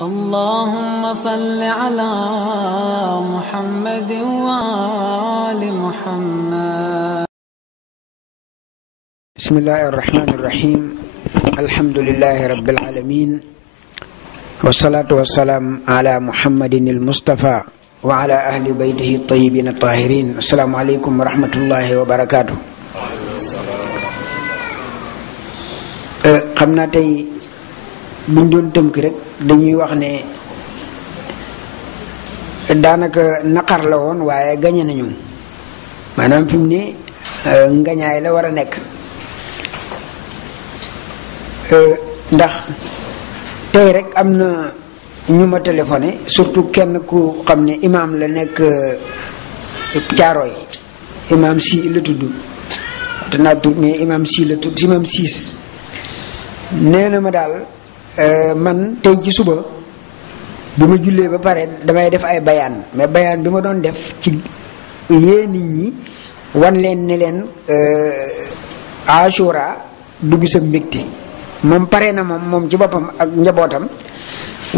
اللهم صل على محمد وآل محمد. بسم الله الرحمن الرحيم. الحمد لله رب العالمين، والصلاة والسلام على محمد المصطفى وعلى أهل بيته الطيبين الطاهرين. السلام عليكم ورحمة الله وبركاته. xam naa tey buñ doon tënk rek dañuy wax ne daanaka naqar la woon waaye gañe nañu, maanaam fi mu ne ngañaay la war a nekk, ndax tey rek am na ñu ma téléphoné, surtout kenn ku xam ne imaam la nekk Caaroy, imaam si la tudd te naa tudd mais imaam si la tudd, imaam siis. nee na ma daal man tey ci suba bi ma jullee ba pare damay def ay bayaan, mais bayaan bi ma doon def ci yee nit ñi wan leen ne leen Ashura du bisam mbégte. moom pare na moom ci boppam ak njabootam,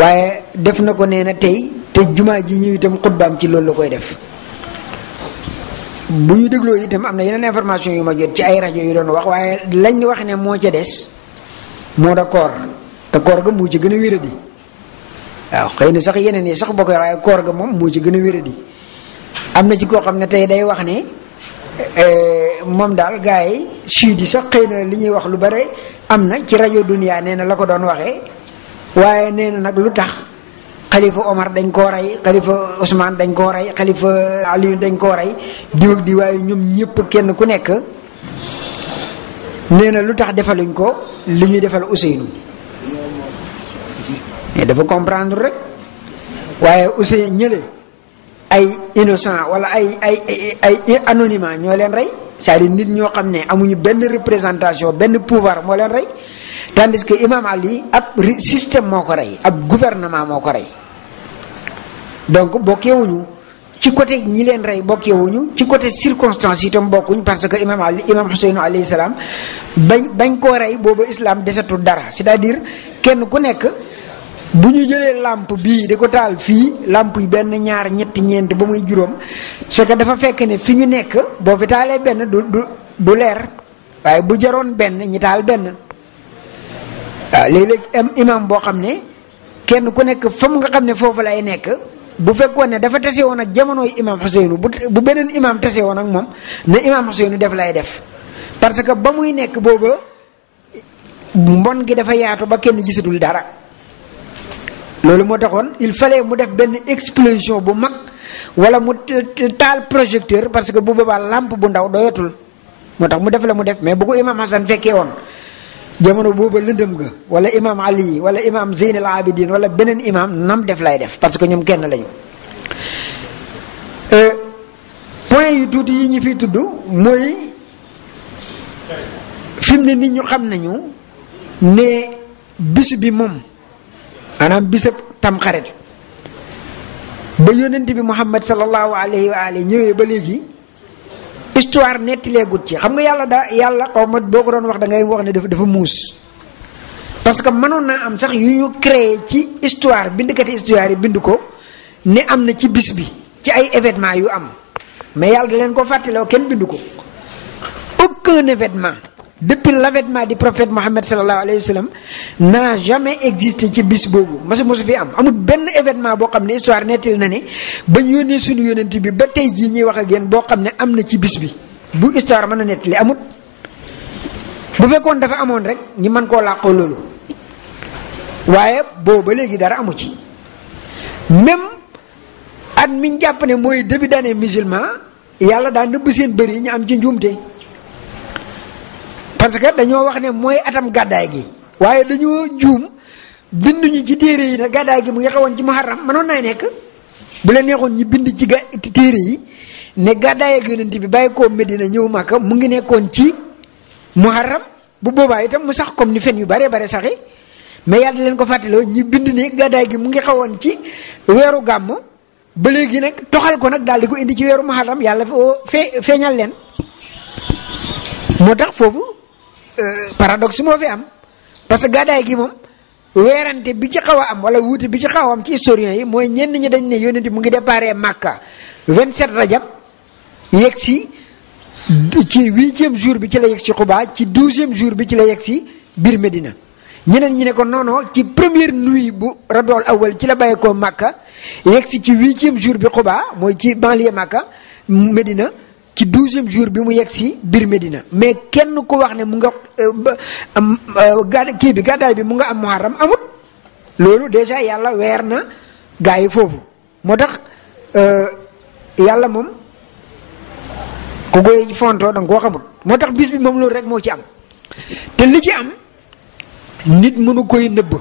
waaye def na ko nee na tey te jumaa ji ñëw itam xutbaam ci loolu la koy def. bu ñu dégloo itam am na yeneen information yu ma jot ci ay rajo yu doon wax, waaye lañ wax ne moo ca des moo da koor, te koor ga moo ci gën a wéradi. waaw xëy na sax yeneen yi sax boo koy waaye koor ga moom moo ci gën a wéradi. am na ci koo xam ne tey day wax ne moom daal gars yi sud yi sax xëy na li ñuy wax lu bare am na ci rajo Dunia, nee na la ko doon waxee, waaye nee na nag lu tax xalifa Omar dañ koo rey, xalifa Ousmane dañ koo rey, xalifa Aliou dañ koo rey, diw di waaye ñoom ñëpp kenn ku nekk nee na lu tax defaluñ ko li ñuy defal Ousseynou. mais dafa comprendre rek, waaye Ousseynou ñële ay innocent wala ay anonymat ñoo leen rey, c'est-à-dire nit ñoo xam ne amuñu benn représentation, benn pouvoir moo leen rey, tandis que Imam Ali ab système moo ko rey, ab gouvernement moo ko rey. donc bokkewuñu ci côté ñi leen rey, bokkewuñu ci côté circonstance itam bokkuñ, parce que imam Ousseynou alayhi salaam bañ koo rey boobu islam desatul dara. c'est-à-dire kenn ku nekk bu ñu jëlee lampe bii di ko taal fii, lampe yi benn ñaar ñetti ñeent ba muy juróom, c'est que dafa fekk ne fi ñu nekk boo fi taalee benn du leer, waaye bu jaroon benn ñi taal benn. waaw léeg-léeg imam boo xam ne kenn ku nekk fam nga xam ne foofu lay nekk, bu fekkoon ne dafa tase woon ak jamonooy imam Ousseynou, bu beneen imam tase woon ak moom ne imam Ousseynou def lay def, parce que ba muy nekk booba mbon gi dafa yaatu ba kenn gisatul dara. loolu moo taxoon il fallait mu def benn explosion bu mag wala mu taal projecteur, parce que bu boobaa lampe bu ndaw doyatul, moo tax mu def la mu def. mais bu ko imam Hassan fekkee woon jamono booba lëndëm ga, wala imam Ali wala imam Zeyn al Abidin wala beneen imam, nam def lay def, parce que ñoom kenn lañu. point yu tuuti yi ñu fiy tudd mooy fi mu ne nit ñu xam nañu ne bis bi moom, maanaam bisab tamxarit ba yónnent bi Muhammad sallallahu alayhi wa alihi ñëwee ba léegi histoire nettilee gut ci. xam nga yàlla xaw ma boo ko doon wax da ngay wax ne dafa muus, parce que mënoon naa am sax yu ñu créé ci histoire, bindkati histoire yi bind ko ne am na ci bis bi ci ay événement yu am, mais yàlla da leen ko fàttaloo, kenn bind ko. aucun événement depuis l'avènement du prophète Mohammed sallallahu alayhi wa sallam n'a jamais existé ci bis boobu, mosu fi am. amul benn événement boo xam ne histoire nettil na ne bañ yónnee suñu yónnent bi ba tey jii ñuy wax ak yéen boo xam ne am na ci bis bi bu histoire mën a nettali amut. bu fekkoon dafa amoon rek ñi mën koo làqoo loolu, waaye boobu ba léegi dara amu ci. même at miñ jàpp ne mooy début d'année musulman, yàlla daa nëbb seen bëri ñu am ci njuumte, parce que dañoo wax ne mooy atam gàddaay gi, waaye dañoo juum binduñu ci téere yi ne gàddaay gi mu ngi xewoon ci muharram. mënoon naa nekk bu leen neexoon ñu bind ci téere yi ne gàddaay ak yonent bi bàyyi koo Medina ñëw Makka mu ngi nekkoon ci muharram, bu boobaa itam mu sax comme ni fen yu bare bare saxi. mais yàlla leen ko fàttaloo ñu bind ne gàddaay gi mu ngi xewoon ci weeru gàmm, ba léegi nag toxal ko nag daal di ko indi ci weeru muharram, yàlla feeñal leen. moo tax foofu paradoxe moo fi am, parce que gàddaay gi moom weerante bi ci xaw a am wala wuute bi ci xaw a am ci historiens yi mooy ñenn ñi dañ ne yonent bi mu ngi déparé Makka 27 rajab yegg si ci 8e jour bi ci la yegg si Quba ci 12e jour bi ci la yegg si biir Medina. ñeneen ñi ne ko non non ci première nuit bu Rabiul Awwal ci la bàyyeekoo Makka yegg si ci 8e jour bi Quba mooy ci banlieue Makka Medina ci 12e jour bi mu yegg si biir Medina mais kenn ku wax ne mu nga kii bi gàddaay bi mu nga am Muharram amut loolu déjà yàlla weer na gaa yi foofu moo tax yàlla moom ku koy fontoo da nga koo xamut moo tax bis bi moom loolu rek moo ci am te li ci am nit mënu koy nëbb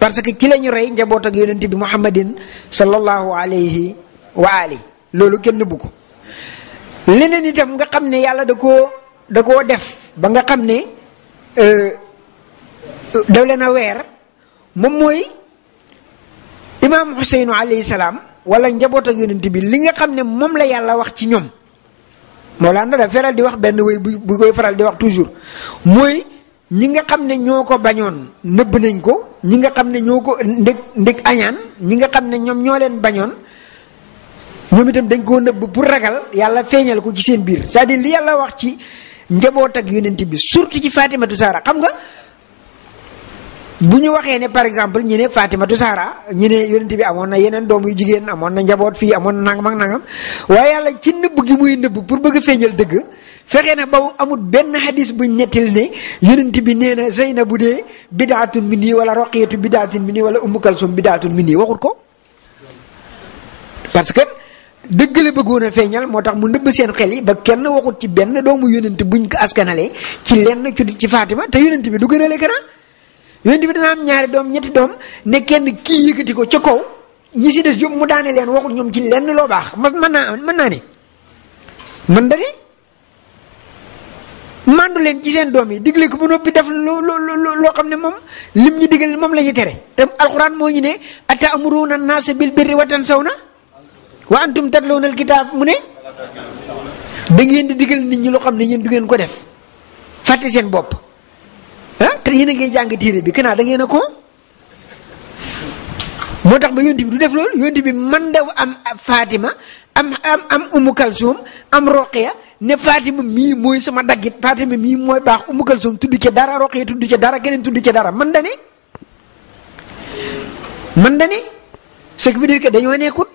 parce que ci la ñu rey njaboot ak yonent bi Muhammadin sallallahu alayhi wa ali loolu kenn nëbbu ko leneen itam nga xam ne yàlla da koo def ba nga xam ne da leen a weer moom mooy imaam Xuseynu alayhi salaam wala njaboot ak yonent bi li nga xam ne moom la yàlla wax ci ñoom Mawlana da feral di wax benn wéy bu koy faral di wax toujours mooy ñi nga xam ne ñoo ko bañoon nëbb nañ ko ñi nga xam ne ñoo ko ndég añaan ñi nga xam ne ñoom ñoo leen bañoon ñoom itam dañ koo nëbb pour ragal yàlla feeñal ko ci seen biir c'est-à-dire li yàlla wax ci njaboot ak yonent bi surtout ci Fatimatu Zahra xam nga bu ñu waxee ne par exemple ñi ne Fatimatu Zahra ñi ne yonent bi amoon na yeneen doom yu jigéen amoon na njaboot fii amoon na nangam ak nangam waaye yàlla ci nëbb gi muy nëbb pour bëgg a feeñal dëgg fexe na ba amul benn hadis buñ nettil ne yonent bi nee na Zeynabu dee bidaatun minni wala Roqiyatu bidaatun minni wala Ummu Kalsum bidaatun minni waxut ko parce que dëgg la bëggoon a feeñal moo tax mu nëbb seen xel yi ba kenn waxut ci benn doomu yonent buñ ko askanalee ci lenn ci Fatima te yonent bi du gënale kana yonent bi dana am ñaari doom ñetti doom ne kenn kii yëkkati ko ca kaw ñi si des yëpp mu daane leen waxut ñoom ci lenn loo baax mën naa ne man da mandu leen ci seen doom yi digle ko ba noppi def loo xam ne moom lim ñu digal moom la ñu tere te alxuraan moo ñu ne ata'muruna an-naasa bil birri wa tansawna wa antum tatlawna al-kitaab mu ne da ngeen di digal nit ñi loo xam ne yéen du ngeen ko def fàtte seen bopp ah te yéen a ngi jàng téere bi kanaa da ngeen a ko moo tax ba yonent bi du def loolu yonent bi man da am Fatima am Ummu Kalsum am Roqiya ne Fatima mii mooy sama daggit Fatima mii mooy baax Ummu Kalsum tudd ca dara Roqiya tudd ca dara keneen tudd ca dara man da ne ce qui veut dire que dañoo nekkut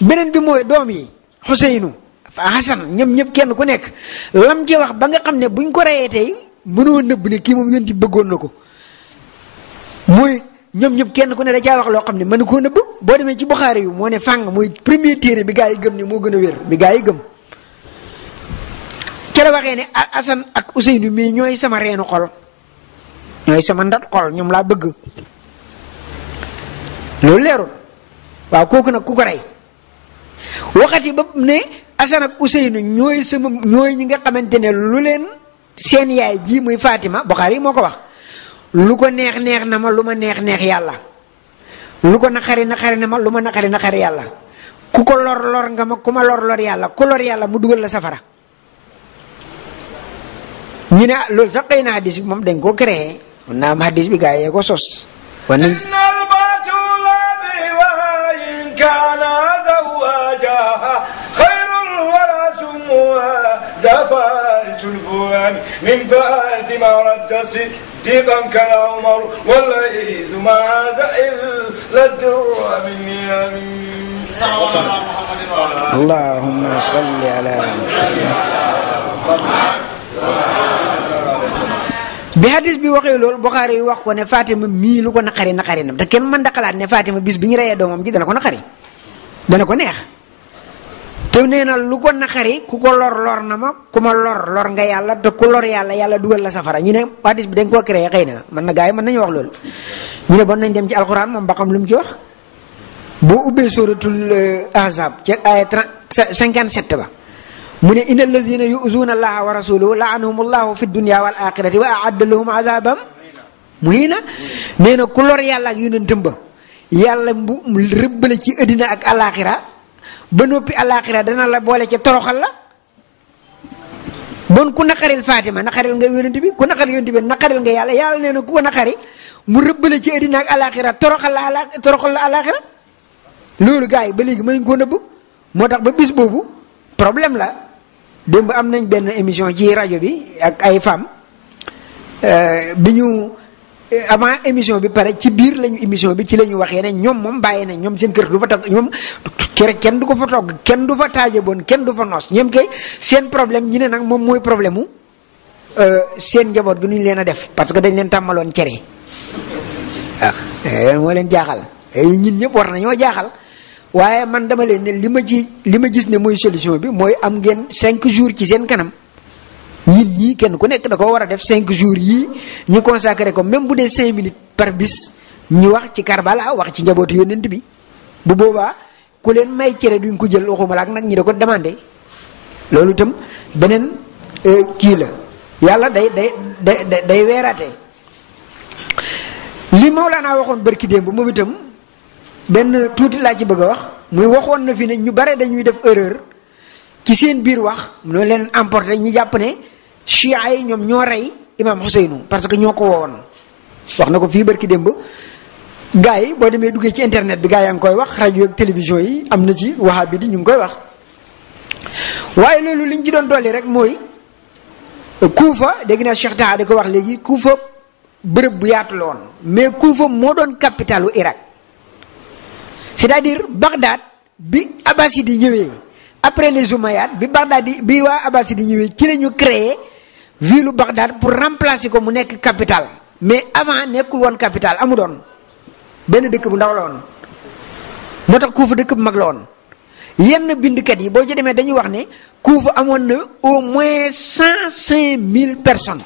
beneen bi mooy doom yi Xuseynu Hasan ñoom ñëpp kenn ku nekk lam ci wax ba nga xam ne buñ ko reyee tey mënoo nëbb ne kii moom yonent bi bëggoon na ko mooy ñoom ñëpp kenn ku ne da caa wax loo xam ne mën koo nëbb boo demee ci Buxaari yu moo ne fàng mooy premier téere bi gaa yi gëm ne moo gën a wér bi gaa yi gëm ca la waxee ne Hasan ak Ousseynou mii ñooy sama reenu xol ñooy sama ndat xol ñoom laa bëgg loolu leerul waaw kooku nag ku ko rey waxati ba ne Hasan ak Ousseynou ñooy ñi nga xamante ne lu leen seen yaay ji muy Fatima Buxaari yi moo ko wax lu ko neex na ma lu ma neex yàlla lu ko naqari na ma lu ma naqari yàlla ku ko lor nga ma ku ma lor yàlla ku lor yàlla mu dugal la safara ñu ne loolu sax xëy na hadis bi moom dañ koo créé mun naa am hadis bi gaa yee ko sos wan nañ من بعد ما رد صديقا كعمر والعيذ ما زعل للدر مني امين اللهم صل على bi hadis bi waxee loolu Buxaari yi wax ko ne Fatima mii lu ko naqari na te kenn mën da xalaat ne Fatima bis bi ñu reyee doomam ji dana ko naqari dana ko neex te nee na lu ko naqari ku ko lor na ma ku ma lor nga yàlla te ku lor yàlla dugal la safara ñu ne hadis bi dañ koo créé xëy na mën na gaa yi mën nañu wax loolu ñu ne bon nañ dem ci alxuraan moom ba xam lu mu ci wax boo ubbee suratul ahzab ci aaya 57 ba mu ne inna alladina yu'zuna allaha wa rasulahu la'anahum allahu fi dunya wal axirati wa a'adda lahum azaban muhina nee na ku lor yàlla ak yonentam ba yàlla mu rëbbale ci addina ak alaxira ba noppi alaxira dana la boole ca toroxal la bon ku naqaril Fatima naqaril nga yonent bi ku naqaril yonent bi naqaril nga yàlla nee na ku ko naqari mu rëbbale ci àddina ak alaxira toroxal la alaxira loolu gars yi ba léegi mënuñ koo nëbb moo tax ba bis boobu problème la démb am nañ benn émission ci rajo bi ak ay femmes bi ñu avant émission bi pare ci biir lañu émission bi ci la ñu waxee ne ñoom moom bàyyi nañ ñoom seen kër du fa togg ñoom kenn du ko fa togg kenn du fa taaje bon kenn du fa noos ñoom kay seen problème ñi ne nag moom mooy problème mu seen njaboot gi nu ñu leen a def parce que dañ leen tàmmaloon cere waaw moo leen jaaxal ñun ñëpp war nañoo jaaxal waaye man dama leen ne li ma gis ne mooy solution bi mooy am ngeen 5 jours ci seen kanam nit ñi kenn ku nekk da ko war a def 5 jours yii ñu consacré ko même bu dee 5 minutes par bis ñu wax ci Karbala wax ci njabootu yonent bi bu boobaa ku leen may cere duñ ko jël waxuma la ak nag ñi da ko demandé loolu itam beneen kii la yàlla day weeraate li Mawlana waxoon barki démb moom itam benn tuuti laa ci bëgg a wax muy waxoon na fi ne ñu bare dañuy def erreur ci seen biir wax loolu leen emporté ñi jàpp ne chia yi ñoom ñoo rey imam Ousseynou parce que ñoo ko woowoon wax na ko fii barki démb gars yi boo demee duggee ci internet bi gars yaa ngi koy wax rajo ak télévision yi am na ci wahabi di ñu ngi koy wax waaye loolu liñ ci doon dolli rek mooy Kuufa dégg naa Cheikh Taha da ko wax léegi Kuufa bërëb bu yaatu la woon mais Kuufa moo doon capitalu Irak c'est-à-dire Bagdad bi Abbasid yi ñëwee après les Umayyads bi waa Abbasid yi ñëwee ci la ñu créé ville Bagdad pour remplacer ko mu nekk capitale mais avant nekkul woon capitale amu doon benn dëkk bu ndaw la woon moo tax Kuufa dëkk bu mag la woon yenn bindkat yi boo ci demee dañuy wax ne Kuufa amoon na au moins 105 000 personnes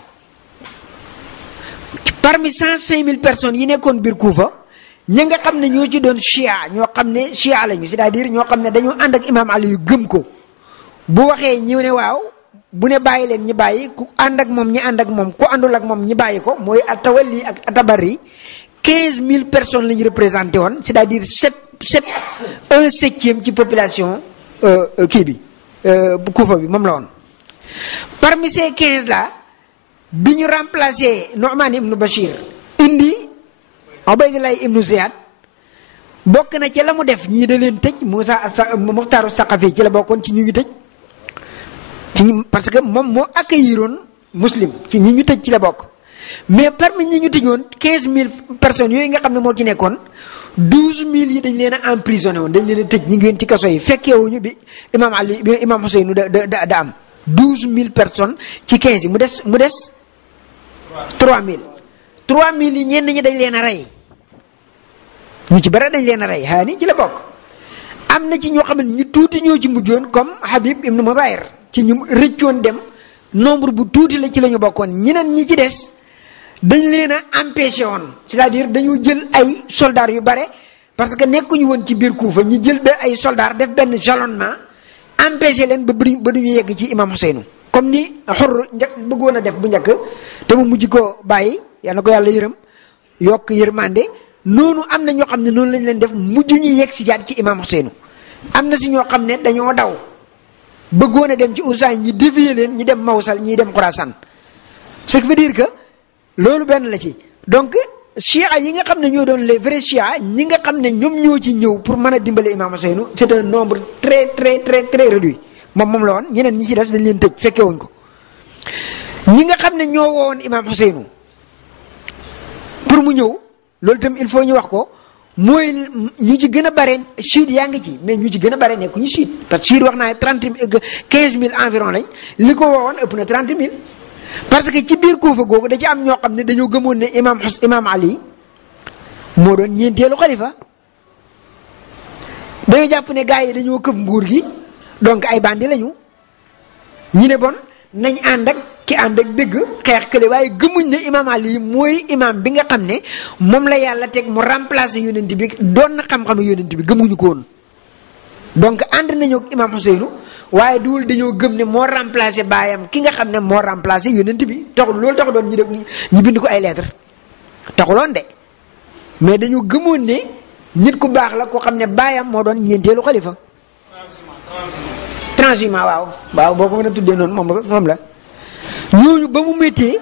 parmi 105 000 personnes yi nekkoon biir Kuufa ñi nga xam ne ñoo ci doon chia ñoo xam ne chia lañu c'est-à-dire ñoo xam ne dañoo ànd ak imam Ali yu gëm ko bu waxee ñëw ne waaw bu ne bàyyi leen ñi bàyyi ku ànd ak moom ñi ànd ak moom ku àndul ak moom ñi bàyyi ko mooy atawalli ak atabari 15 000 personnes la ñu représenté woon c'est-à-dire 1/7 ci population kii bi Kuufa bi moom la woon. Parmi ces 15 là bi ñu remplacé Nu'man ibn Bashir indi Ubaydullah ibn Ziyad bokk na ci la mu def ñii da leen tëj Muxtaaru Saqafi ci la bokkoon ci ñu ngi tëj parce que moom moo accueilliroon muslim ci ñi ñu tëj ci la bokk mais parmi ñi ñu tëjoon 15 000 personnes yooyu nga xam ne moo ci nekkoon 12 000 yi dañ leen a emprisonné woon dañ leen a tëj ñi ngeen ci kaso yi fekkeewuñu bi imam Ali bi imam Ousseynou da am 12 000 personnes ci 15 yi mu des 3 000 yi ñenn ñi dañ leen a rey ñu ci bare dañ leen a rey xaani ci la bokk am na ci ñoo xam ne ñu tuuti ñoo ci mujjoon comme Habib ibn Muzahir ci ñu rëccoon dem nombre bu tuuti la ci la ñu bokkoon ñeneen ñi ci des dañ leen a empêché woon c'est-à-dire dañu jël ay soldats yu bare parce que nekkuñu woon ci biir Kuufa ñu jël ay soldats def benn jalonnement empêché leen ba duñu yegg ci imam Ousseynou comme ni xor bëggoon a def bu njëkk te mu mujj ko bàyyi yal na ko yàlla yërëm yokk yërmande noonu am na ñoo xam ne noonu lañ leen def mujj ñu yegg si jaat ci imam Ousseynou am na si ñoo xam ne dañoo daw bëggoon a dem ci Ousseynou ñi dévier leen ñi dem Mawsal ñi dem Khurasan ce qui veut dire que loolu benn la ci donc chia yi nga xam ne ñoo doon les vrais chia ñi nga xam ne ñoom ñoo ci ñëw pour mën a dimbale imam Ousseynou c'est un nombre très réduit moom la woon ñeneen ñi ci des dañ leen tëj fekke wuñ ko ñi nga xam ne ñoo woowoon imam Ousseynou pour mu ñëw loolu itam il faut ñu wax ko mooy ñu ci gën a bare chiite yaa ngi ci mais ñu ci gën a bare nekkuñu chiite parce que chiite wax naa 15 000 environ lañ li ko woowoon ëpp na 30 000 parce que ci biir Kuufa googu da ci am ñoo xam ne dañoo gëmoon ne imam Ali moo doon ñeenteelu xalifa dañoo jàpp ne gars yi dañoo këf nguur gi donc ay bandi lañu ñi ne bon nañ ànd ak ki ànd ak dëgg xeex kële waaye gëmuñ ne imam Ali mooy imam bi nga xam ne moom la yàlla teg mu remplacer yonent bi doon na xam-xamu yonent bi gëmuñu ko woon donc ànd nañu ak imam Ousseynou waaye duwul dañoo gëm ne moo remplacer baayam ki nga xam ne moo remplacer yonent bi taxul loolu taxu doon ñu bind ko ay lettres taxuloon de mais dañoo gëmoon ne nit ku baax la koo xam ne baayam moo doon ñeenteelu xalifa transhumant waaw boo ko mën a tuddee noonu moom la ñooñu ba mu méttee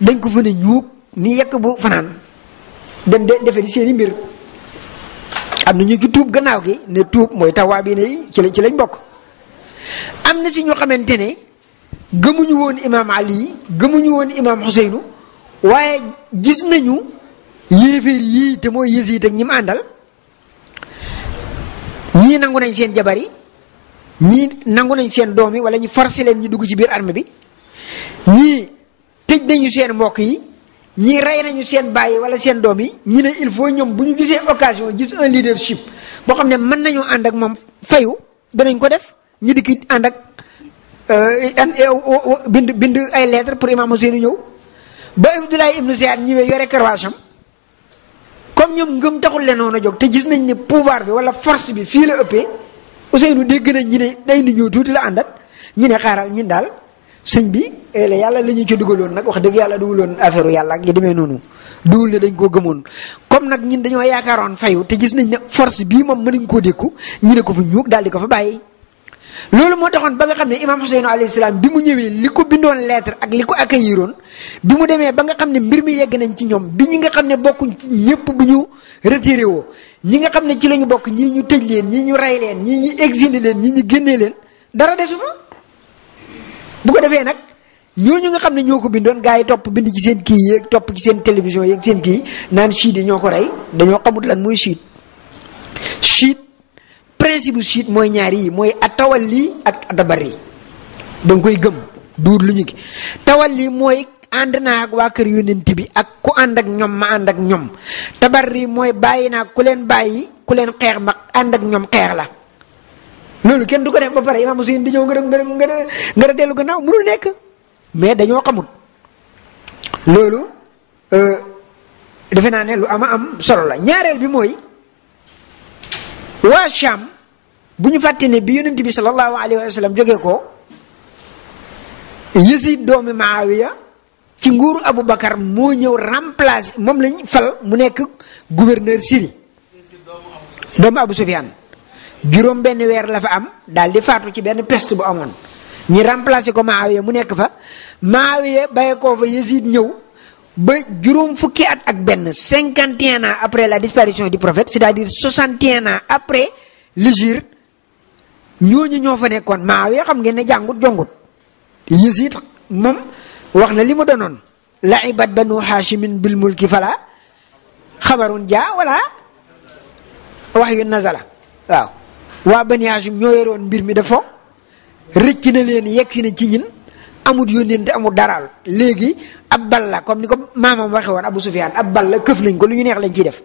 dañ ko fa ne ñuug ni yekk bu fanaan dem defe di seeni mbir. am na ñu ci tuub gannaaw gi ne tuub mooy tawaabiin yi ci lañ bokk. am na si ñoo xamante ne gëmuñu woon imaam Ali gëmuñu woon imaam Xuseynu waaye gis nañu yéeféer yii te mooy Yasiid ak ñi mu àndal ñii nangu nañ seen jabar yi ñii nangu nañ seen doom yi wala ñu forcé leen ñu dugg ci biir armée bi ñii tëj nañu seen mbokk yi ñii rey nañu seen baay wala seen doom yi ñu ne il faut ñoom bu ñu gisee occasion gis un leadership boo xam ne mën nañoo ànd ak moom fayu danañ ko def ñu dikk ànd ak bind ay lettres pour imam Ousseynou ñëw ba Abdoulaye ibnu Ziyad ñëwee yore karwaasam comme ñoom ngëm taxul leen noonu a jóg te gis nañ ne pouvoir bi wala force bi fii la ëppee Ousseynou dégg nañ ñi ne day nu ñëw tuuti la àndat ñu ne xaaral ñin daal sëñ bi la yàlla la ñu ci dugaloon nag wax dëgg yàlla dugaloon affaire yàlla ak yi demee noonu dugul ne dañ koo gëmoon comme nag ñun dañoo yaakaaroon fayu te gis nañ ne force bii moom mënuñ koo dékku ñu ne ko fa ñuug daal di ko fa bàyyi. loolu moo taxoon ba nga xam ne imaam Ousseynou alayhi salaam bi mu ñëwee li ko bindoon lettre ak li ko accueilliroon bi mu demee ba nga xam ne mbir mi yegg nañ ci ñoom bi ñi nga xam ne bokkuñ ci ñëpp bu ñu retiré woo ñi nga xam ne ci la ñu bokk ñii ñu tëj leen ñii ñu rey leen ñii ñu exilé leen ñii ñu génnee leen dara desu fa bu ko defee nag ñooñu nga xam ne ñoo ko bindoon gars yi topp bind ci seen kii yeeg topp ci seen télévision yeeg seen kii naan chiite yi ñoo ko rey dañoo xamut lan mooy chiite. chiite principe bu chiite mooy ñaari yi mooy atawalli ak atabarri da nga koy gëm duur lu ñu gi tawalli mooy ànd naa ak waa kër yonent bi ak ku ànd ak ñoom ma ànd ak ñoom tabarri mooy bàyyi naa ku leen bàyyi ku leen xeex ma ànd ak ñoom xeex la. loolu kenn du ko def ba pare imaam Ousseynou di ñëw nga dellu gannaaw mënul nekk mais dañoo xamut loolu defe naa ne lu am solo la. ñaareel bi mooy waa Cham bu ñu fàtte ne bi yonent bi sallallahu alayhi wa sallam jógee ko Yasiid doomi Maawiya ci nguuru Aboubacar moo ñëw remplacer moom lañ fal mu nekk gouverneur Syrie doomu Abou Soufiane juróom benn weer la fa am daal di faatu ci benn peste bu amoon ñi remplacer ko Maawiya mu nekk fa Maawiya bàyyi koo fa Yasiid ñëw ba juróom fukki at ak benn 51 ans après la disparition du prophète c'est-à-dire 61 ans après l'hégire ñooñu ñoo fa nekkoon Maawiya xam ngeen ne jàngut jongut Yasiid moom wax na li mu doonoon laibat banu haashimin bil mulki fala xabarun jaa wala wax yu nazala waaw waa bani haashim ñoo yoroon mbir mi dafa rëcc na leen yegg si na ci ñin amul yónneente amul daraal léegi ab bal la comme ni ko maamam waxe woon Abou Soufiane ab bal la këf nañ ko lu ñu neex lañ ciy def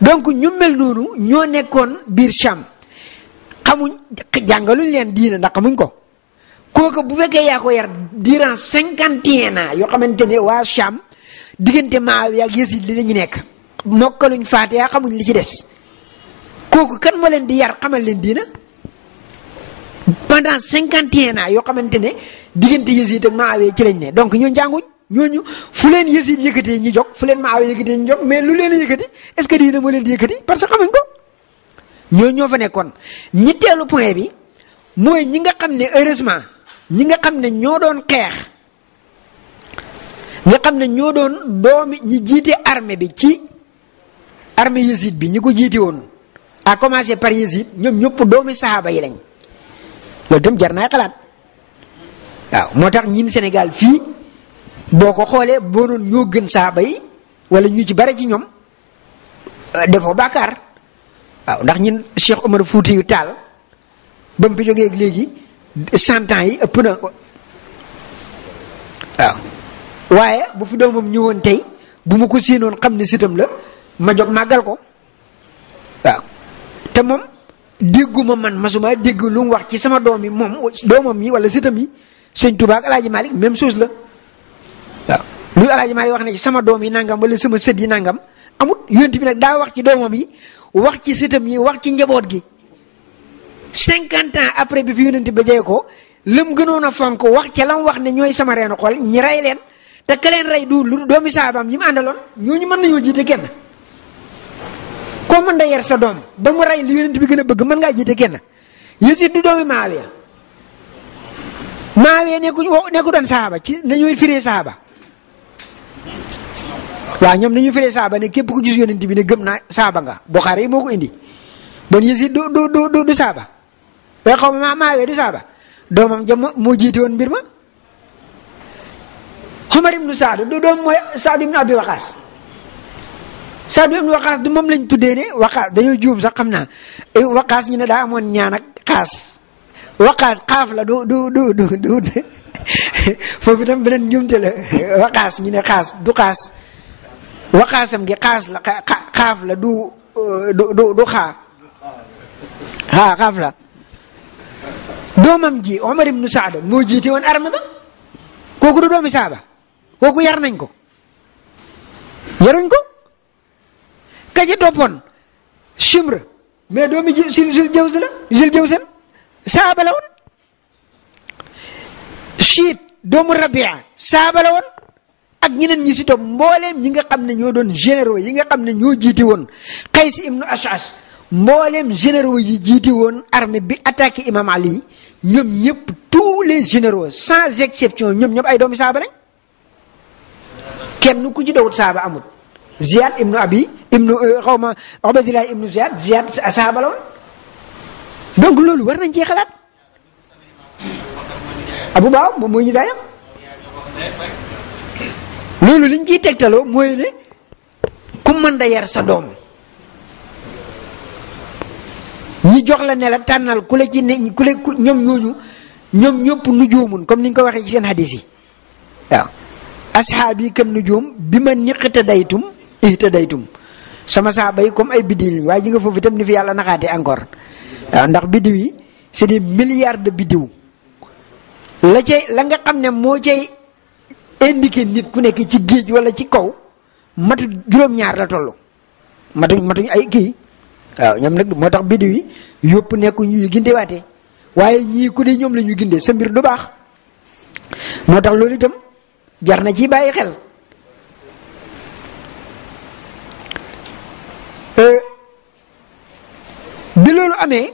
donc ñu mel noonu ñoo nekkoon biir Cham xamuñ jàngaluñ leen diina ndax xamuñ ko kooku bu fekkee yaa ko yar durant 51 ans yoo xamante ne waa Cham diggante Maawiya ak Yasiid li lañu nekk mokkaluñ Faatiha xamuñ li ci des kooku kan moo leen di yar xamal leen diina pendant 51 ans yoo xamante ne diggante Yasiid ak Maawiya ci lañ ne donc ñoo jànguñ ñooñu fu leen Yasiid yëkkatee ñi jóg fu leen Maawiya yëkkatee ñi jóg mais lu leen yëkkati est-ce que diina moo leen di yëkkati parce que xamuñ ko ñooñu ñoo fa nekkoon. ñetteelu point bi mooy ñi nga xam ne heureusement ñi nga xam ne ñoo doon xeex nga xam ne ñoo doon doomi ñi jiite armée bi ci armée Yasiid bi ñi ko jiite woon à commencer par Yasiid ñoom ñëpp doomi saxaaba yi lañ loolu itam jar naa xalaat waaw moo tax ñin Sénégal fii boo ko xoolee boo doon ñoo gën saxaaba yi wala ñu ci bare ci ñoom defoo bàkkaar waaw ndax ñin Cheikh Omar Foutiyou Tall ba mu fi jógee léegi 100 ans yi ëpp na waaw waaye bu fi doomam ñëwoon tey bu ma ko séenoon xam ne sitam la ma jóg màggal ko waaw te moom dégguma man masuma dégg lu mu wax ci sama doom yi moom doomam yi wala sitam yi sëñ Touba ak El Hadj Malick même chose la waaw lu El Hadj Malick wax ne ci sama doom yi nangam wala sama sët yi nangam amut yonent bi nag daa wax ci doomam yi wax ci sitam yi wax ci njaboot gi 50 ans après bi fi yonent ba jëye ko lam gënoon a fonk wax ca lam wax ne ñooy sama reenu xol ñi rey leen te ka leen rey du lu doomi saabaam ñi mu àndaloon ñooñu mën nañoo jiite kenn koo mën da yar sa doom ba mu rey li yonent bi gën a bëgg mën ngaa jiite kenn Yasiid du doomi Maawiya nekku doon saaba ci nañuy firee saaba waaw ñoom dañu firee saaba ne képp ku gis yonent bi ne gëm naa saaba nga Buxaari yi moo ko indi bon Yasiid du saaba waaye xaw ma Muawiya du saaba doomam ja moo jiite woon mbir ma Umar ibnu Saad du doom mooy Saad ibnu Abi Waqaas Saad ibnu Waqaas du moom lañ tuddee ne Waqaas dañoo juum sax xam naa Waqaas ñu ne daa amoon ñaan ak xaas Waqaas xaaf la du foofu itam beneen njuumte la Waqaas ñu ne xaas du xaas Waqaasam gi xaas la xaaf la du xaaf la doomam ji Omar ibnu Saad moo jiite woon arme ba kooku du doomi saaba kooku yar nañ ko yaruñ ko kaja toppoon Shimr mais doomi Zul Jawzan saaba la woon Chiit doomu Rabia saaba la woon ak ñeneen ñi si topp mbooleem ñi nga xam ne ñoo doon généraux yi nga xam ne ñoo jiiti woon Qays ibnu Ash'as mbooleem généraux yi jiiti woon armée bi attaqué Imam Ali ñoom ñëpp tous les généraux sans exception ñoom ñëpp ay doomi saaba lañ kenn ku ci dawut saaba amul Ziyad ibnu xawma Ubaydillah ibnu Ziyad saaba la woon donc loolu war nañ cee xalaat Abu Bakar moom mooy ñu daayam loolu liñ ciy tegtaloo mooy ne ku mën da yar sa doom ñi jox la ne la tànnal ku la ci ne ku la ñoom ñëpp nujuumun comme ni ñu ko waxee ci seen hadis yi waaw ashaabi kan nujuum bi ma niqtadaytum ihtadaytum sama saaba yi comme ay biddiw yi waaye ji nga foofu itam ni fi yàlla naxaate encore waaw ndax biddiw yi c'est des milliards de biddiw la nga xam ne moo cay indiqué nit ku nekk ci géej wala ci kaw matu juróom-ñaar la toll matuñ ay kii waaw ñoom nag moo tax biddiw yi yëpp nekku ñuy gindewaatee waaye ñii ku ne ñoom la ñu gindee sa mbir du baax moo tax loolu itam jar na ci bàyyi xel bi loolu amee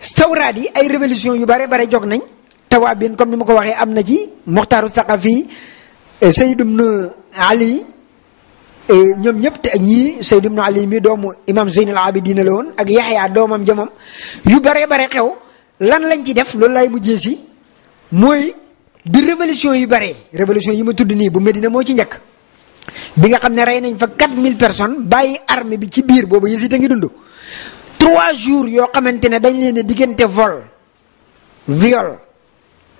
sawraat yi ay révolution yu bare jog nañ tawaabin comme ni ma ko waxee am na ci Muxtaaru Saqafi Sayyid ibn Ali ñoom ñëpp te ñii Sayyid ibn Ali mi doomu imam Zeynul Abidin la woon ak Yaxya doomam jamam yu bare xew lan lañ ci def loolu lay mujjee si mooy bi révolution yu bare révolution yi ma tudd nii bu Medina moo ci njëkk bi nga xam ne rey nañ fa 4000 personnes bàyyi armée bi ci biir boobu Yasiid a ngi dund 3 jours yoo xamante ne dañ leen a diggante viol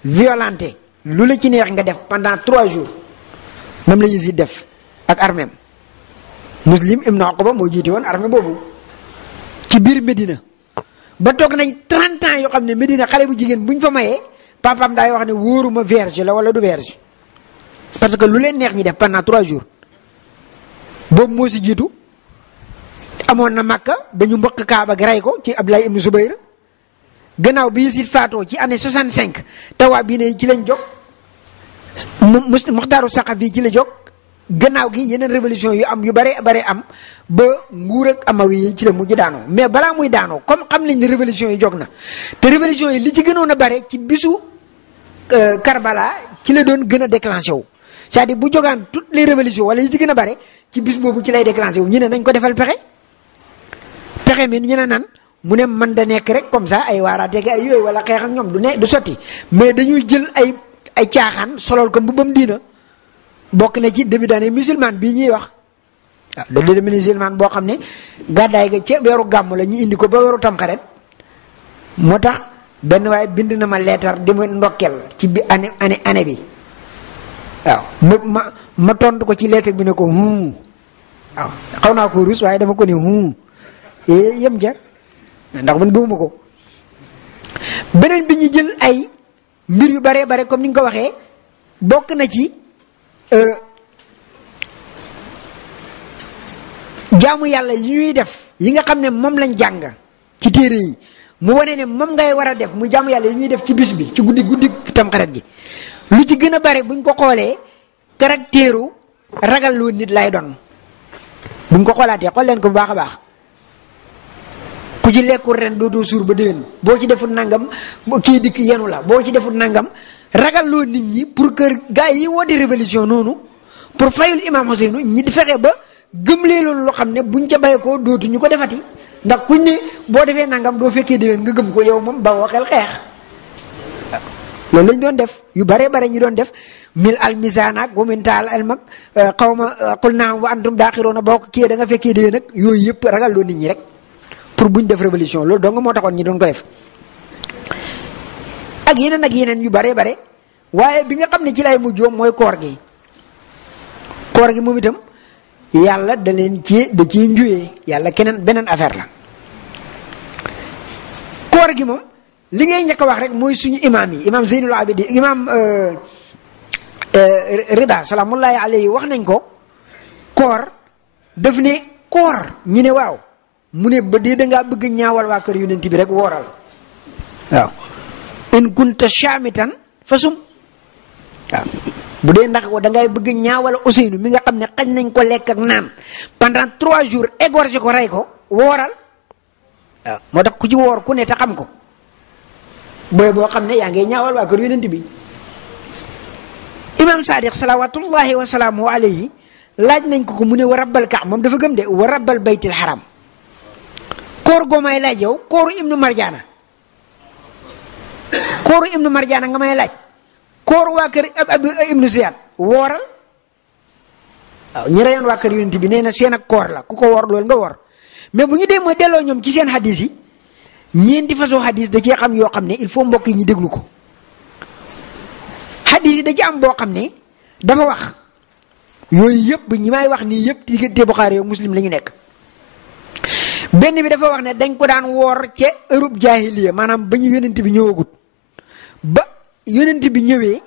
violenté lu la ci neex nga def pendant 3 jours moom la Yasiid def ak armée am Muslim ibn Uqba moo jiite woon armée boobu ci biir Medina ba toog nañ 30 ans yoo xam ne Medina xale bu jigéen buñ fa mayee papaam daay wax ne wóoruma vierge la wala du vierge parce que lu leen neex ñi def pendant 3 jours boobu moo si jiitu amoon na Makka ba ñu mbëkk Kaaba gi rey ko ci Abdullah ibn Zubayr gannaaw bi Yasiid faatoo ci année 65 tawaa bii ne ci lañ jóg Muxtaaru Saqafi ci la jóg gannaaw gi yeneen révolution yu am yu bare am ba nguur ak Amawi yi ci la mujj daanoo mais balaa muy daanoo comme xam nañ ne révolution yi jóg na te révolution yi li ci gënoon a bare ci bisu Karbala ci la doon gën a déclenché wu c'est-à-dire bu jógaan toutes les révolutions wala yi ci gën a bare ci bis boobu ci lay déclenché wu ñu ne nañ ko defal pexe mi ñu ne nan mu ne man da nekk rek comme ça ay waaraatee ay yooyu wala xeex ak ñoom du sotti mais dañuy jël ay caaxaan solol ko mbubbam diina bokk na ci début d'année musulman bii ñuy wax waaw début musulman boo xam ne gàddaay ga ca weeru gàmm la ñu indi ko ba weeru tamxarit moo tax benn waaye bind na ma leetar di ma ndokkeel ci bi année bi waaw ma tontu ko ci leetar bi ne ko waaw xaw naa ko rus waaye dama ko ne yem ja ndax man gëmuma ko beneen bi ñu jël ay mbir yu bare comme ni nga ko waxee bokk na ci jaamu yàlla yi ñuy def yi nga xam ne moom lañ jàng ci téere yi mu wane ne moom ngay war a def mu jaamu yàlla yi ñuy def ci bis bi ci guddi tamxarit gi lu ci gën a bare buñ ko xoolee caractère ragal loo nit lay doon buñ ko xoolaatee xool leen ko bu baax a baax ku ci lekkul ren dootoo suur ba déwén boo ci deful nangam kii dikk yenu la boo ci deful nangam ragal loo nit ñi pour que gars yi woote révolution noonu pour fayul imam Ousseynou ñi di fexe ba gëmlee loolu loo xam ne buñ ca bàyyi ko dootuñu ko defati ndax kuñ ne boo defee nangam doo fekkee déwén nga gëm ko yow moom ba waxel xeex loolu lañ doon def yu bare ñu doon def mil al misaan ak wamin taal al mag xaw ma xul naam wa antum daaxiroona boo ko kii da nga fekkee déwén nag yooyu yëpp ragal loo nit ñi rek pour buñ def révolution loolu dong moo taxoon ñi doon ko def ak yeneen yu bare waaye bi nga xam ne ci lay mujjoo mooy koor gi moom itam yàlla da ciy njuyee yàlla beneen affaire la koor gi moom li ngay njëkk a wax rek mooy suñu imaam yi imaam Zeynul Abidin imaam Rida salaamullahi alayhi wax nañ ko koor daf ne koor ñu ne waaw mu ne ba dee dangaa bëgg ñaawal waa kër yonent bi rek wooral waaw in kunta shaamitan fasum waaw bu dee ndax dangay bëgg ñaawal Ousseynou mi nga xam ne xañ nañ ko lekk ak naan pendant 3 jours égorgé ko rey ko wooral waaw moo tax ku ci woor ku ne te xam ko booy boo xam ne yaa ngi ñaawal waa kër yonent bi imam Sadiq salawatullahi wa salaamu alayhi laaj nañ ko mu ne wa rabbal ka moom dafa gëm de wa rabbal baytil haram koor goo may laaj yow kooru ibnu marjaana nga may laaj koor waa kër ab ibnu ziyad wooral waaw ñi reyoon waa kër yonent bi nee na seen ak koor la ku ko woor loolu nga woor mais bu ñu dee mooy delloo ñoom ci seen hadis yi ñeenti façon hadis da cee xam yoo xam ne il faut mbokk yi ñu déglu ko hadis yi da ci am boo xam ne dafa wax yooyu yëpp ñi may wax nii yëpp diggante Buxaari yow Muslim la ñu nekk benn bi dafa wax ne dañ ko daan woor ca Europe jaahiliya maanaam ba ñu yonent bi ñëwagut ba yonent bi ñëwee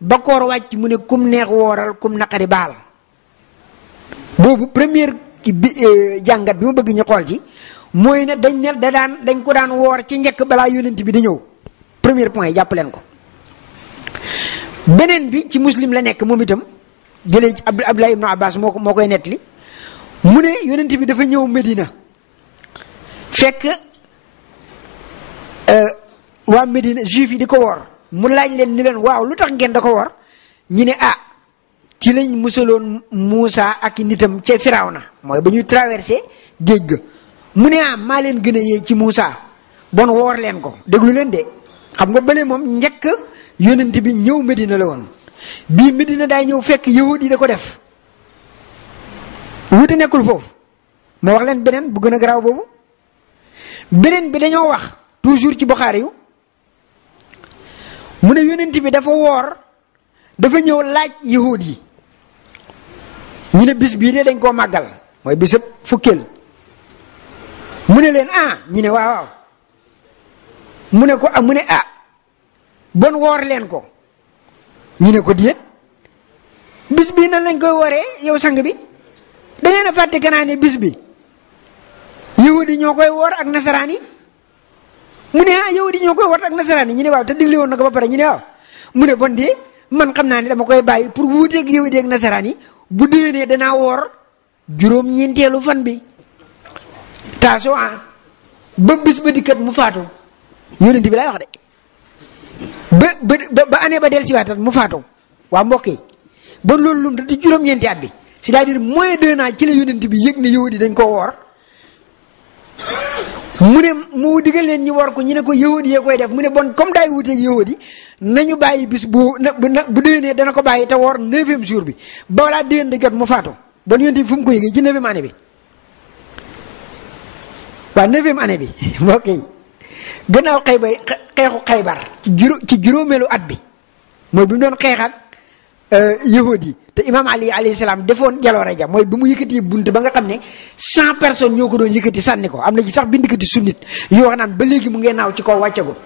ba koor wàcc mu ne kum neex wooral kum naqari baal boobu première jàngat bi ma bëgg ñu xool ci mooy ne dañ ko daan woor ci njëkk balaa yonent bi di ñëw premier point jàpp leen ko beneen bi ci Muslim la nekk moom itam jëlee ci Abdullah ibnu Abbas moo koy nettali mu ne yonent bi dafa ñëw Medina fekk waa Medina juif yi di ko woor mu laaj leen ni leen waaw lu tax ngeen da ko woor ñu ne ci lañ musaloon Muusa ak nitam ca Firawna mooy ba ñuy traversé géej ga mu ne maa leen gën a yee ci Muusa bon woor leen ko déglu leen de xam nga bële moom njëkk yonent bi ñëw Medina la woon bii Medina daay ñëw fekk yahud yi da ko def wuute nekkul foofu ma wax leen beneen bu gën a garaaw boobu beneen bi dañoo wax toujours ci Buxaari yu mu ne yonent bi dafa woor dafa ñëw laaj yahud yi ñu ne bis bii de dañ koo màggal mooy bisab fukkeel mu ne leen ñu ne waaw mu ne ko mu ne bon woor leen ko ñu ne ko déet bis bii nan lañ koy wooree yow sang bi da ngeen a fàtte kanaa ne bis bi yahudi ñoo koy woor ak nasaraan yi mu ne yahudi ñoo koy woor ak nasaraan yi ñu ne waaw te digle woon na ko ba pare ñu ne waaw mu ne bon de man xam naa ne dama koy bàyyi pour wuuteeg yahudi ak nasaraan yi bu déwénee danaa woor juróom-ñeenteelu fan bi taasoo ba bis ba dikkat mu faatu yonent bi lay wax de ba année ba del si waatat mu faatu waa mbokk yi bon loolu lum di juróom-ñeenti at bi c'est-à-dire moins d'un an ci la yonent bi yëg ne yahudi dañ koo woor mu ne mu digal leen ñu woor ko ñu ne ko yahudi yee koy def mu ne bon comme daay wuteeg yahudi nañu bàyyi bis bu déwénee dana ko bàyyi te woor 9e jour bi ba walaa déwén di jot mu faatu bon yonent bi fu mu ko yëgee ci 9e année bi waa 9e année bi mbokk yi gannaaw xeexu Xaybar ci juróomeelu at bi mooy bi mu doon xeex ak yahudi yi te imaam Ali alayhi salaam defoon jaloore ja mooy bi mu yëkkati bunt ba nga xam ne 100 personnes ñoo ko doon yëkkati sànni ko am na ci sax bindikati sunnit yoo wax naan ba léegi mu ngi naaw ci kaw wàccagut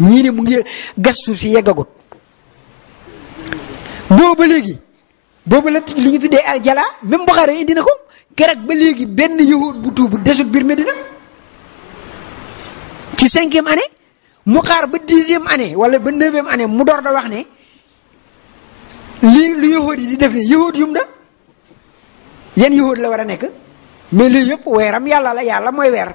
ñii ne mu ngi gas suuf si yeggagut boobu ba léegi boobu la li ñu tuddee aljala même Buxaari indi na ko keroog ba léegi benn yahud bu tuubu desut biir Medina ci 5e année mu xaar ba 10e année wala ba 9e année mu door da wax ne lii lu yahud yi di def nii yahud yum da yan yahud la war a nekk mais lii yëpp weeram yàlla la yàlla mooy weer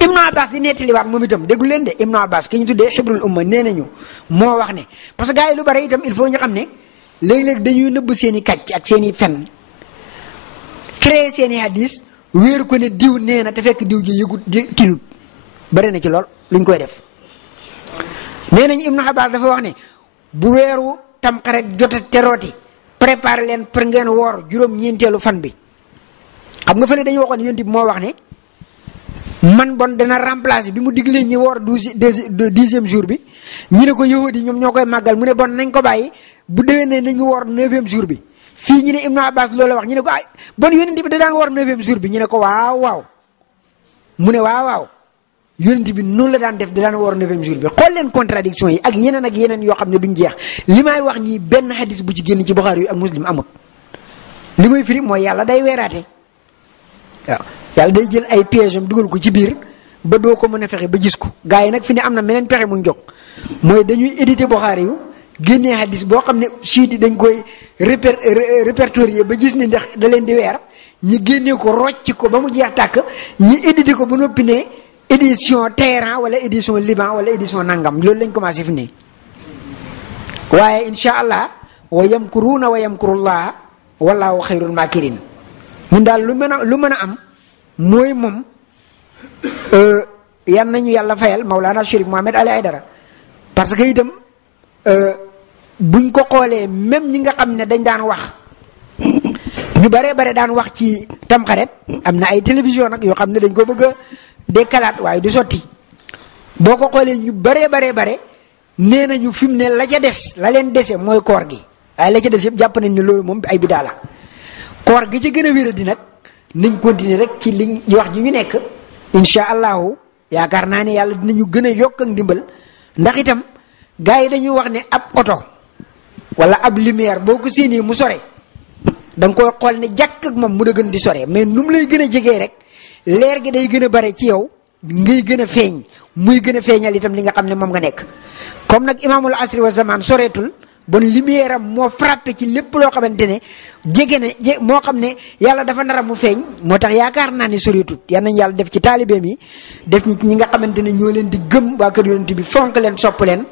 Ibnu Abbas di nettaliwaat moom itam déglu leen de Ibnu Abbas ki ñu tuddee xibrul umma nee nañu moo wax ne parce que gars yi lu bari itam il faut ñu xam ne léeg-léeg dañuy nëbb seeni kàcc ak seeni fen créer seeni hadis wéeru ko ne diw nee na te fekk diw ji yëgut tinut bari na ci lool luñ koy def. nee nañ Ibnu Abbas dafa wax ne bu weeru Tamxarit jota terooti préparé leen pour ngeen woor juróom-ñeenteelu fan bi xam nga fële dañu waxoon yonent bi moo wax ne man bon dana remplacer bi mu diglee ñi woor 10e jour bi ñu ne ko yahudi ñoom ñoo koy màggal mu ne bon nañ ko bàyyi bu déwénee nañu woor 9e jour bi fii ñu ne Ibnu Abbas loolu wax ñu ne ko ay bon yonent bi da daan woor 9e jour bi ñu ne ko waaw waaw mu ne waaw waaw yonent bi noonu la daan def da daan woor 9e jour bi xool leen contradiction yi ak yeneen yoo xam ne duñ jeex li may wax nii benn hadis bu ci génn ci Buxaari yi ak Muslim amut li may firi mooy yàlla day weeraate waaw yàlla day jël ay piège am dugal ko ci biir ba doo ko mën a fexe ba gis ko gars yi nag fi ne am na meneen pexe muñ jóg mooy dañuy éditer Buxaari yu génnee hadis boo xam ne siiti dañ koy répertorier ba gis ni ndax da leen di weer ñi génnee ko rocc ko ba mu jeex tàkk ñi éditer ko ba noppi ne édition Téhéran wala édition Liban wala édition nangam loolu lañ commencé fi ne waaye incha allah wa yamkuruuna wa yamkurullah wallahu xayrul makirin mun daal lu mën a am mooy moom yan nañu yàlla fayal Maulana Chérif Mohamed Ali Aidara parce que itam buñ ko xoolee même ñi nga xam ne dañ daan wax ñu bare daan wax ci Tamxarit am na ay télévision nag yoo xam ne dañ ko bëgg a dékalaat waaye du sotti boo ko xoolee ñu bare nee nañu fi mu ne la ca des la leen dese mooy koor gi waaye la ca des yëpp jàpp nañ ne loolu moom ay bidaa la koor gi ci gën a wéradi nag nañ continuer rek ci li wax ji ñu nekk incha allahu yaakaar naa ne yàlla dinañu gën a yokk ak ndimbal ndax itam gars yi dañuy wax ne ab oto wala ab lumière boo ko séenee mu sore da nga koy xool ne jàkk ak moom mu da gën di sore mais nu mu lay gën a jegee rek leer gi day gën a bare ci yow ngay gën a feeñ muy gën a feeñal itam li nga xam ne moom nga nekk comme nag imaamul asri wa zaman soreetul bon lumière am moo frappé ci lépp loo xamante ne jege ne moo xam ne yàlla dafa nar a mu feeñ moo tax yaakaar naa ne soreetut yal nañ yàlla def ci taalibeem yi def ñi nga xamante ne ñoo leen di gëm waa kër yonent bi fonk leen sopp leen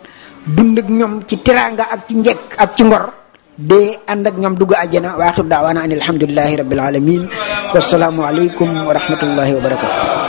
dund ak ñoom ci teraanga ak ci njekk ak ci ngor de ànd ak ñoom dugg àjjana wa axiru daawaana an alhamdulillahi rabbil alamin wassalaamu aleykum wa rahmatullahi wa barakatu